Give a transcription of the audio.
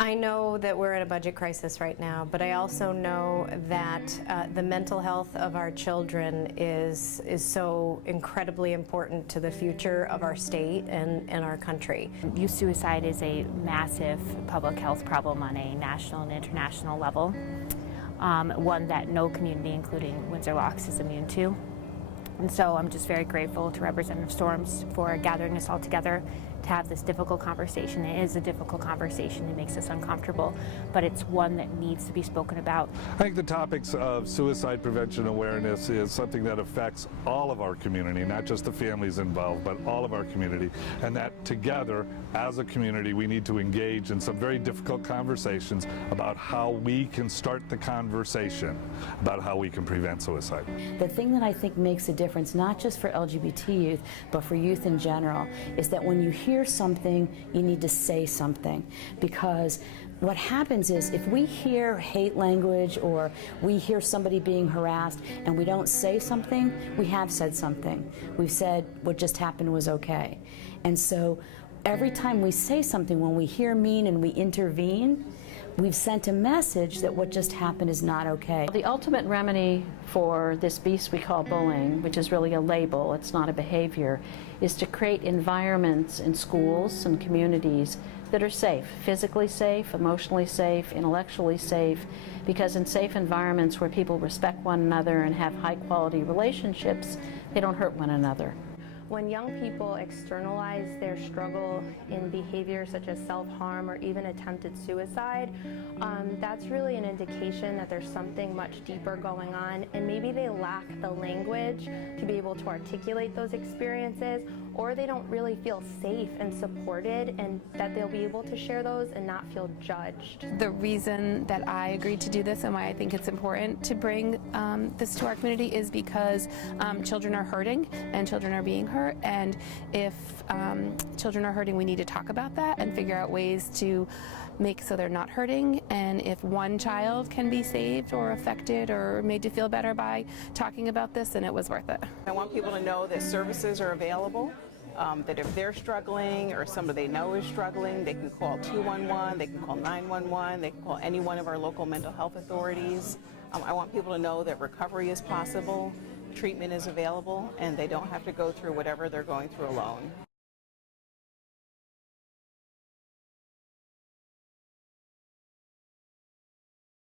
I know that we're in a budget crisis right now, but I also know that the mental health of our children is so incredibly important to the future of our state and our country. Youth suicide is a massive public health problem on a national and international level, one that no community, including Windsor Locks, is immune to. And so I'm just very grateful to Representative Storms for gathering us all together to have this difficult conversation. It is a difficult conversation. It makes us uncomfortable, but it's one that needs to be spoken about. I think the topics of suicide prevention awareness is something that affects all of our community, not just the families involved, but all of our community, and that together as a community we need to engage in some very difficult conversations about how we can start the conversation about how we can prevent suicide. The thing that I think makes a difference, not just for LGBT youth, but for youth in general, is that when you hear something, you need to say something. Because what happens is if we hear hate language or we hear somebody being harassed and we don't say something, we have said something. We've said what just happened was okay. And so every time we say something, when we hear mean and we intervene, we've sent a message that what just happened is not okay. The ultimate remedy for this beast we call bullying, which is really a label, it's not a behavior, is to create environments in schools and communities that are safe, physically safe, emotionally safe, intellectually safe, because in safe environments where people respect one another and have high quality relationships, they don't hurt one another. When young people externalize their struggle in behaviors such as self-harm or even attempted suicide, that's really an indication that there's something much deeper going on, and maybe they lack the language to be able to articulate those experiences, or they don't really feel safe and supported and that they'll be able to share those and not feel judged. The reason that I agreed to do this and why I think it's important to bring this to our community is because children are hurting and children are being hurt, and if children are hurting, we need to talk about that and figure out ways to make so they're not hurting. And if one child can be saved or affected or made to feel better by talking about this, then it was worth it. I want people to know that services are available, that if they're struggling or somebody they know is struggling, they can call 211, they can call 911, they can call any one of our local mental health authorities. I want people to know that recovery is possible, treatment is available, and they don't have to go through whatever they're going through alone.